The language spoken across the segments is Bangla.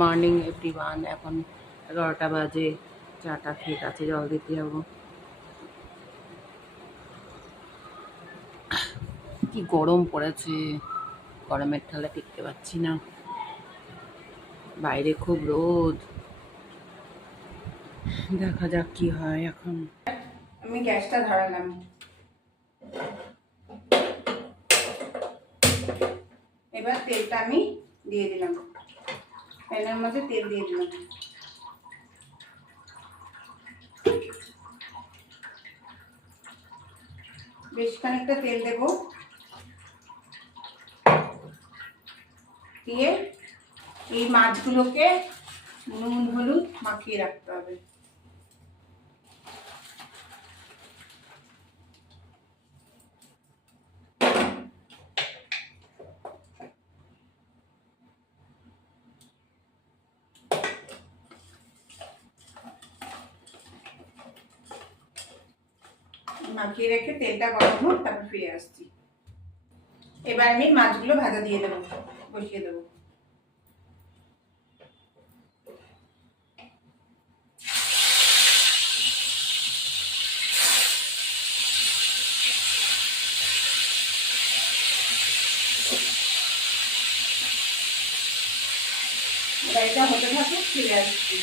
মর্নিং এভরিওয়ান এখন এগারোটা বাজে, চাটা খেয়ে কাছে জল দিতে যাব। কি গরম পড়েছে, গরমের ঠালে টিকতে পারছি না। বাইরে খুব রোদ। দেখা যাক কি হয় এখন। আমি গ্যাসটা ধরালাম। এবার তেলটা আমি দিয়ে দিলাম। প্যানের মধ্যে তেল দিয়ে দিলাম। বেশ খানিকটা তেল দেব। দিয়ে এই মাছগুলোকে নুন, হলুদ মাখিয়ে রাখতে হবে। মাখিয়ে রেখে তেলটা গরম হোক, তারপর ফিরে আসছি। এবার আমি মাছগুলো ভাজা দিয়ে দেবো, বসিয়ে দেবো। এটা হতে থাকুক, ফিরে আসছি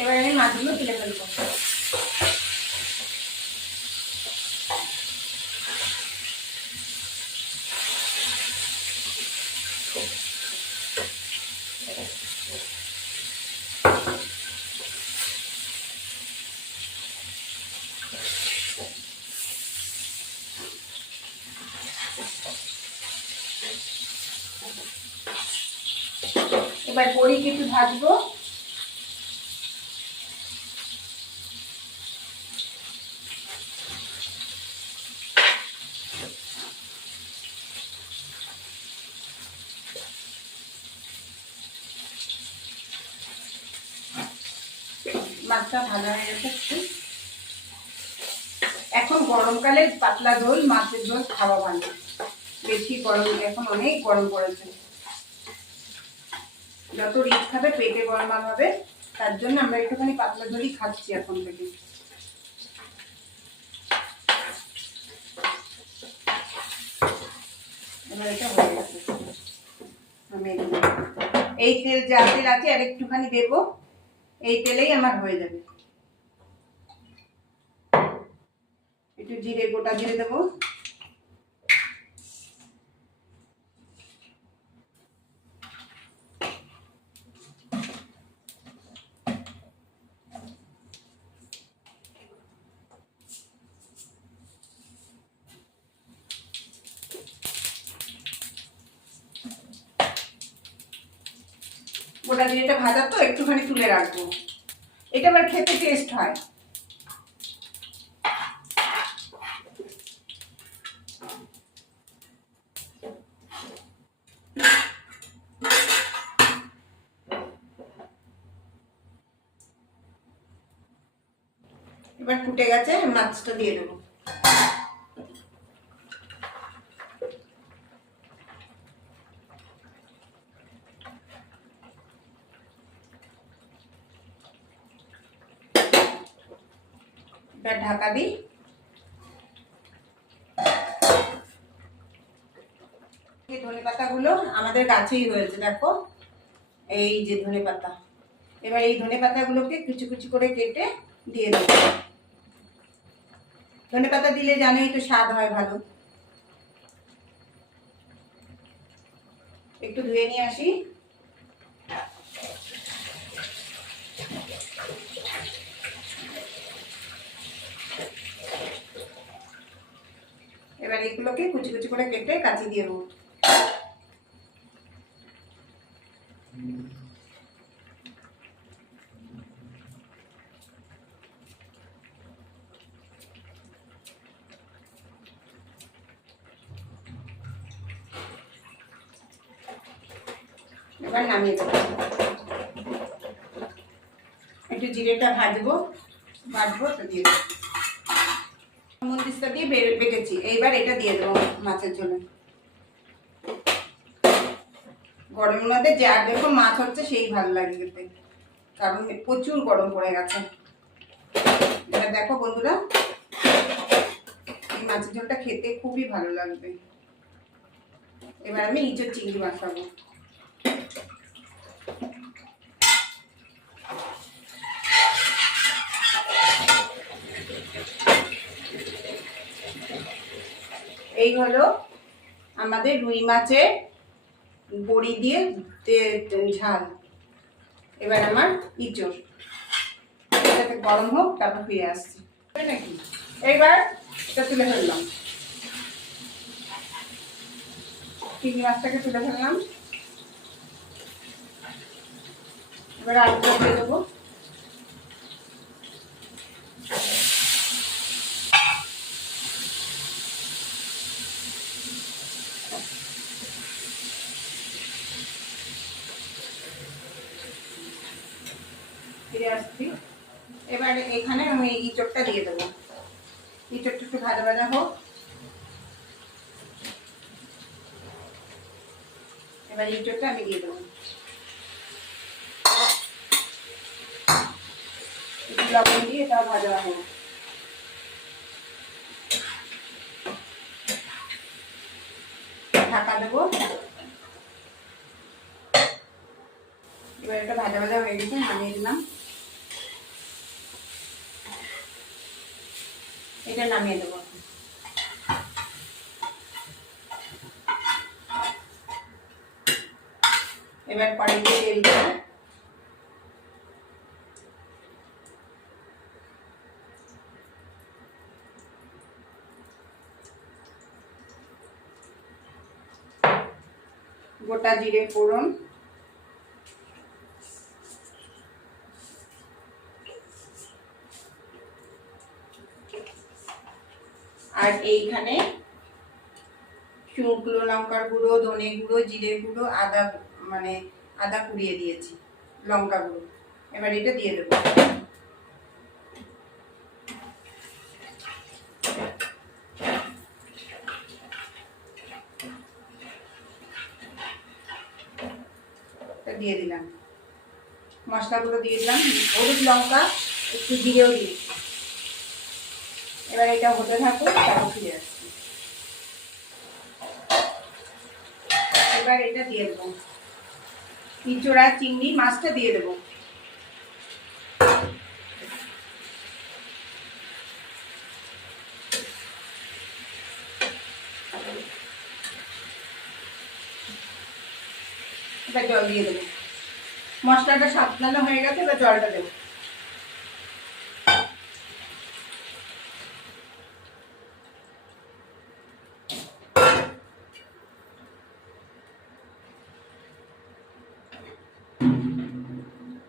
এবার আমি মাছগুলো তুলে ফেলব এবার বড়ি কিছু ভাজবো। ভালো হয়ে গেছে একটু। এখন গরমকালে পাতলা দোল, মাছের ঝোল খাওয়া ভালো বেশি গরম এখন অনেক গরম পড়েছে। যত রিচ খাবে, পেটে গরম হবে, তার জন্য আমরা একটুখানি পাতলা ঝোলই খাচ্ছি এখন থেকে। এই তেল যা তেল আছে, আর একটুখানি দেবো, এই তেলেই আমার হয়ে যাবে। একটু জিরে, গোটা জিরে দেবো। গোটা জিরেটা ভাজা তো একটুখানি তুলে রাখব। এটা আবার খেতে টেস্ট হয়। এবার ফুটে গেছে, মাছটা দিয়ে দেবো এবার ঢাকা দিই এই ধনে পাতাগুলো আমাদের গাছেই হয়েছে, দেখো। এই যে ধনে পাতা। এবার এই ধনে পাতাগুলোকে কুচি কুচি করে কেটে দিয়ে দেবো। ধনে পাতা দিলে জানোই তো স্বাদ হয় ভালো। একটু ধুয়ে নিয়ে আসি। এবার এগুলোকে কুচি কুচি করে কেটে কাচি দিয়ে দেবো। এবার নামিয়ে দেবো। একটু জিরেটা ভাজবো ভাজবো তো দিয়ে দেবো। মন্দিরটা দিয়ে বেটেছি। এইবার এটা দিয়ে দেবো মাছের জন্য। গরমের মধ্যে যার যখন মাছ হচ্ছে সেই ভালো লাগে খেতে। কারণ প্রচুর গরম পড়ে গেছে। এবার দেখো বন্ধুরা, এই মাছের ঝোলটা খেতে খুবই ভালো লাগবে। এবার আমি ইঁচড় চিংড়ি মাখাবো। এই হলো আমাদের রুই মাছের বড়ি দিয়ে ঝাল। এবার আমার ইঁচড়। এটাতে গরম হোক, তারপর ফিরে আসছি। নাকি? এইবার এটা তুলে ফেললাম চিংড়ি মাছটাকে তুলে ফেললাম এবার আলুটা দিয়ে দেবো ফিরে আসছি এবার এখানে আমি ইঁচড়টা দিয়ে দেবো। ইঁচড়টা একটু ভাজা ভাজা হোক। এবার ইঁচড়টা আমি দিয়ে দেবো। লবণ দিয়ে এটাও ভাজা হোক। ঢাকা দেবো। এবার এটা ভাজা ভাজা হয়ে গেছে, নামিয়ে দিলাম এটা নামিয়ে দেবো। এবার কড়াইতে তেল দেবো। গোটা জিরে ফোড়ন। আর এইখানে শুকনো লঙ্কার গুঁড়ো, ধনে গুঁড়ো, জিরে গুঁড়ো, আদা মানে আদা কুড়িয়ে দিয়েছি, লঙ্কা গুঁড়ো। এবার এটা দিয়ে দেবো। দিয়ে দিলাম। মশলাগুলো দিয়ে দিলাম। হলুদ লঙ্কা, একটু জিরেও দিয়েছি এবার এটা হতে থাকুক, তারপর ফিরে আসছি এবার এটা দিয়ে দেবো। ইঁচড়া চিংড়ি মাছটা দিয়ে দেবো। এবার জল দিয়ে দেবো। মশলাটা সাবধানে হয়ে গেছে, এবার জলটা দেবো।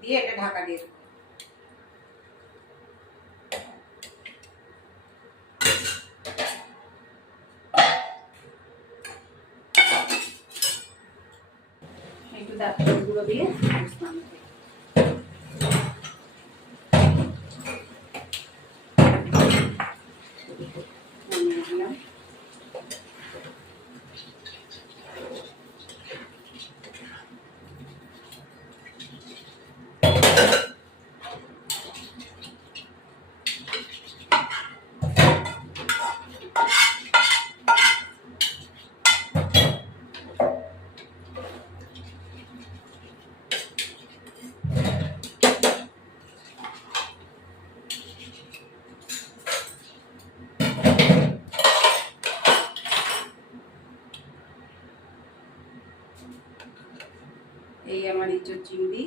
দিয়ে এটা ঢাকা দিয়ে দেবো। দিয়ে স্নান করি। নামিয়ে দিলাম। আমার ইঁচড় চিংড়ি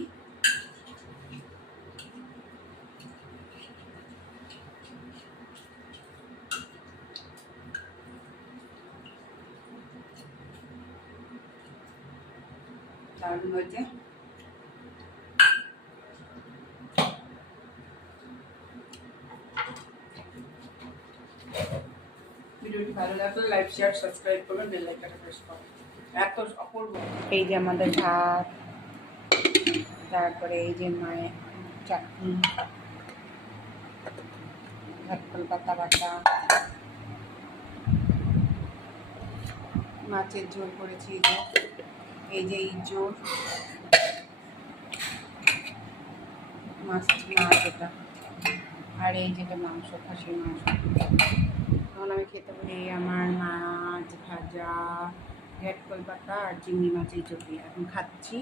ভিডিওটি ভালো লাগলে লাইক শেয়ার সাবস্ক্রাইব করবেন বেল আইকনটা প্রেস করুন এত অপূর্ব। এই যে আমাদের ভাত। তারপরে এই যে মায়ের চাটনি পাতা বাটা, মাছের ঝোল করেছি এই যে। এই ইঁচড় মাছ মাছ এটা আর এই যেটা মাংস, খাসির মাংস। তখন আমি খেতে পারি আমার মাছ ভাজা ঘ্যাট পাতা আর চিংড়ি মাছের চটি এখন খাচ্ছি।